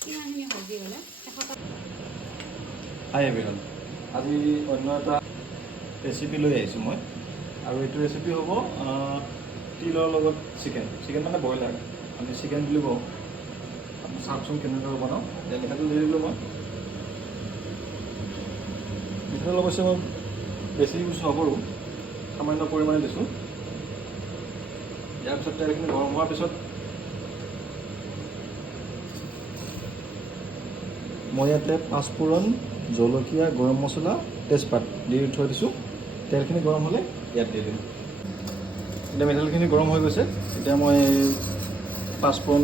হাই everyone, আজি অন্য এটা ৰেচিপি লৈ আহিছোঁ মই। আৰু এইটো ৰেচিপি হ'ব তিলৰ লগত চিকেন মানে ব্ৰইলাৰ, আমি চিকেন বুলি কওঁ। আপুনি চাওকচোন কেনেদৰে বনাওঁ। মিঠাতেল দি দিলোঁ মই। মিঠাতেল অৱশ্যে মই বেছি ইউজ নকৰোঁ, সামান্য পৰিমাণে দিছোঁ। ইয়াৰ পিছত তেলখিনি গৰম হোৱাৰ পিছত মই ইয়াতে পাঁচফোৰণ, জলকীয়া, গৰম মছলা, তেজপাত দি থৈ দিছোঁ। তেলখিনি গৰম হ'লে ইয়াত দি দিম। এতিয়া মিঠাতেলখিনি গৰম হৈ গৈছে। এতিয়া মই পাঁচফোৰণ,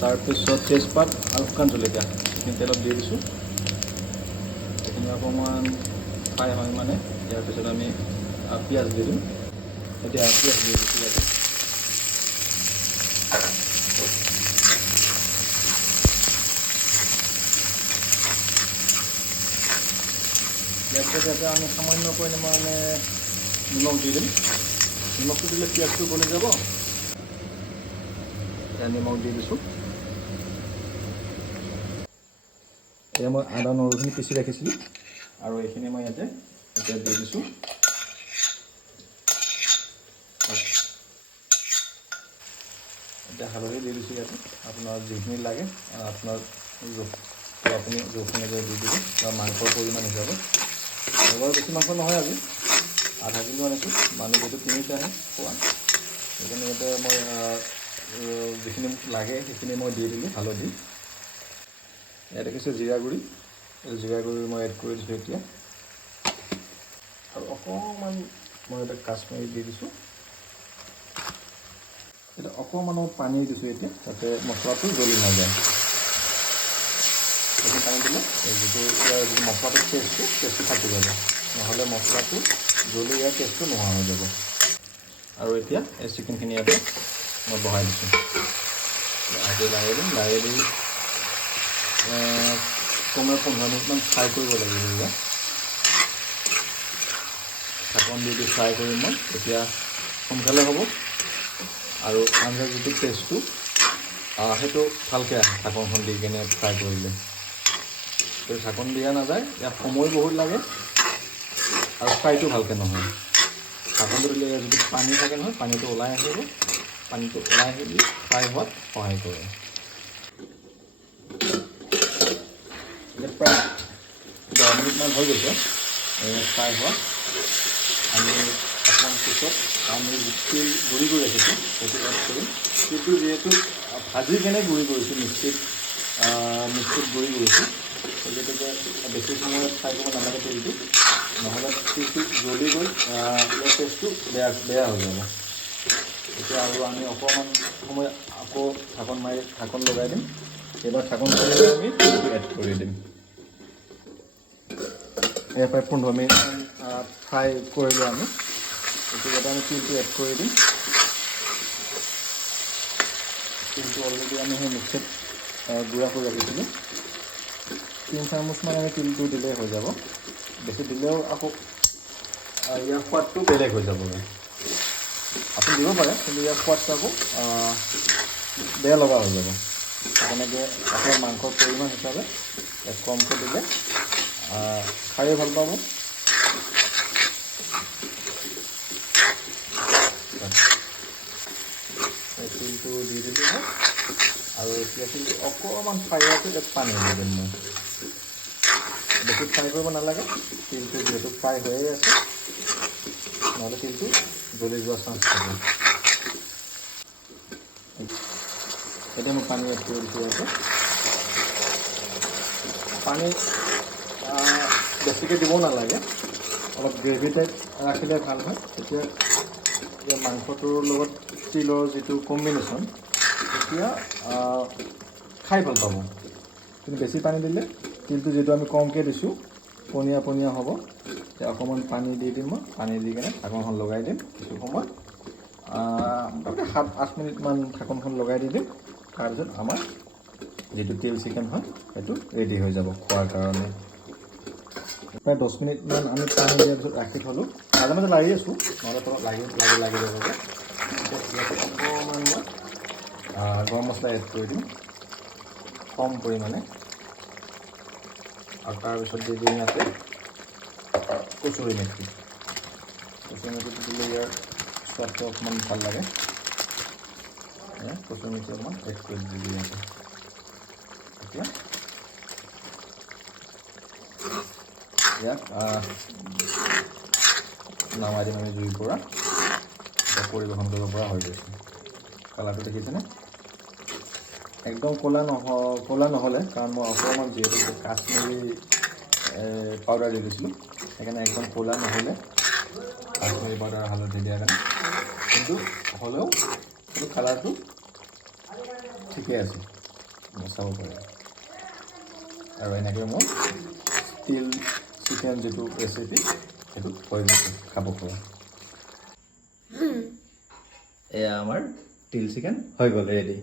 তাৰপিছত তেজপাত আৰু শুকান জলকীয়া এইখিনি তেলত দি দিছোঁ। এইখিনি অকণমান ফ্ৰাই হয় মানে, ইয়াৰ পিছত আমি পিঁয়াজ দি দিম। এতিয়া পিঁয়াজ দি দিছোঁ ইয়াতে। ইয়াৰ পিছত ইয়াতে আমি সামান্য পৰিমাণে নিমখ দি দিম। নিমখটো দিলে পিঁয়াজটো গলি যাব। এতিয়া নিমখ দি দিছোঁ। এতিয়া মই আদা নহৰুখিনি পিচি ৰাখিছিলোঁ আৰু এইখিনি মই ইয়াতে এতিয়া দি দিছোঁ। এতিয়া হালধি দি দিছোঁ ইয়াতে, আপোনাৰ যিখিনি লাগে আপোনাৰ আপুনি জোখখিনি দি দিব বা মাংসৰ পৰিমাণ হিচাপে। বৰ বেছি মাংস নহয়, আজি আধা কিলো আনিছোঁ। মানুহ যিহেতু তিনিটাহে খোৱা, সেইকাৰণে ইয়াতে মই যিখিনি লাগে সেইখিনি মই দি দিলোঁ হালধি। ইয়াতে কিছু জিৰা গুড়ি মই এড কৰি দিছোঁ এতিয়া। আৰু অকণমান মই ইয়াতে কাশ্মীৰী দি দিছোঁ। এতিয়া অকণমান পানী দিছোঁ এতিয়া, যাতে মছলাটো জ্বলি নাযায়। এইখিনি পানী দিলে যিটো মছলাটোৰ টেষ্টটো থাকি যাব, নহ'লে মছলাটো জ্বলি ইয়াৰ টেষ্টটো নোহোৱা হৈ যাব। আৰু এতিয়া এই চিকেনখিনি ইয়াতে মই বহাই দিছোঁ। লাহে দি কমেও 15 মিনিটমান ফ্ৰাই কৰিব লাগিব। ইয়াত ঢাকন দি ফ্ৰাই কৰিম মই, তেতিয়া সোনকালে হ'ব আৰু আঞ্জাৰ যিটো টেষ্টটো সেইটো ভালকৈ আহে ঢাকনখন দি কিনে ফ্ৰাই কৰিলে। তো ঢাকন দিয়া নাযায়, ইয়াত সময় বহুত লাগে আৰু ফ্ৰাইটো ভালকৈ নহয়। ঢাকনটো দিলে যদি পানী থাকে নহয়, পানীটো ওলাই আহিব। পানীটো ওলাই আহিলে ফ্ৰাই হোৱাত সহায় কৰে। ইয়াত প্ৰায় 10 মিনিটমান হৈ গৈছে ফ্ৰাই হোৱা। আমি অকণমান পিছত আমি তিল গুড়ি কৰি ৰাখিছোঁ সেইটো এড কৰিম। তিলটো যিহেতু ভাজি কেনে গুড়ি কৰিছোঁ, মিক্সিত গুড়ি কৰিছোঁ, গতিকে বেছি সময় ফ্ৰাই কৰিব নালাগে তিলটো, নহ'লে তিলটো জ্বলি গৈ ইয়াৰ টেষ্টটো বেয়া হৈ যাব। এতিয়া আৰু আমি অকণমান সময় আকৌ ঢাকন লগাই দিম। এইবাৰ ঢাকন খুলি আমি তিলটো এড কৰি দিম। ইয়াৰ প্ৰায় 15 মিনিট ফ্ৰাই কৰিলোঁ আমি। এতিয়া ইয়াতে আমি তিলটো এড কৰি দিম। তিলটো অলৰেডি আমি সেই মিক্সিত গুড়া কৰি ৰাখিছিলোঁ। 3 চামুচমান আমি তিলটো দিলেই হৈ যাব। বেছি দিলেও আকৌ ইয়াৰ সোৱাদটো বেলেগ হৈ যাবগৈ। আপুনি দিব পাৰে, কিন্তু ইয়াৰ সোৱাদটো আকৌ বেয়া লগা হৈ যাব। তেনেকৈ আপোনাৰ মাংসৰ পৰিমাণ হিচাপে ইয়াত কমকৈ দিলে খায়ো ভাল পাব। তিলটো দি দিলোঁ মই, আৰু এতিয়া তিলটো অকণমান ফ্ৰাই হোৱাটো ইয়াত পানী দি দিম মই। বেছি ফ্ৰাই কৰিব নালাগে, তিলটো যিহেতু ফ্ৰাই হৈয়ে আছে, নহ'লে তিলটো জ্বলি যোৱাৰ চান্স থাকে। এতিয়া মই পানী এড কৰি দিছোঁ ইয়াতে। পানী বেছিকৈ দিব নালাগে, অলপ গ্ৰেভি টাইপ ৰাখিলে ভাল হয়। তেতিয়া মাংসটোৰ লগত তিলৰ যিটো কম্বিনেশ্যন, তেতিয়া খাই ভাল পাব। কিন্তু বেছি পানী দিলে তিলটো যিটো আমি কমকৈ দিছোঁ পনীয়া হ'ব। এতিয়া অকণমান পানী দি দিম মই, পানী দি কিনে ঢাকনখন লগাই দিম। কিছু সময় 7-8 মিনিটমান ঢাকনখন লগাই দি দিম। তাৰপিছত আমাৰ যিটো তিল চিকেন হয় সেইটো ৰেডি হৈ যাব খোৱাৰ কাৰণে। প্ৰায় 10 মিনিটমান আমি পানী দিয়াৰ পিছত ৰাখি থ'লোঁ। মাজে মাজে লাৰি আছোঁ, নহ'লে তলত লাগি যাব। ইয়াতে অকণমান মই গৰম মছলা এড কৰি দিম। কম পৰিমাণে আৰু তাৰপিছত দি দিম ইয়াতে কচুৰি মেথি দিলে ইয়াৰ সোৱাদটো অকণমান ভাল লাগে কচুৰি মেথি অকণমান এড কৰি দিলোঁ ইয়াতে এতিয়া ইয়াক নামাই দিম আমি জুইৰ পৰা পৰিৱেশন কৰিব পৰা হৈ গৈছে কালাৰটো দেখিছেনে একদম ক'লা নহ'লে কাৰণ মই অকণমান যিহেতু কাশ্মীৰী পাউডাৰ দি দিছিলোঁ সেইকাৰণে একদম ক'লা নহ'লে কাশ্মীৰী পাউডাৰ হালধি দিয়াৰ কাৰণে কিন্তু হ'লেও সেইটো কালাৰটো ঠিকে আছে চাব পাৰে আৰু এনেকৈ মোৰ তিল চিকেন যিটো ৰেচিপি সেইটো হৈ গৈছে খাব পৰা এয়া আমাৰ তিল চিকেন হৈ গ'ল ৰেডি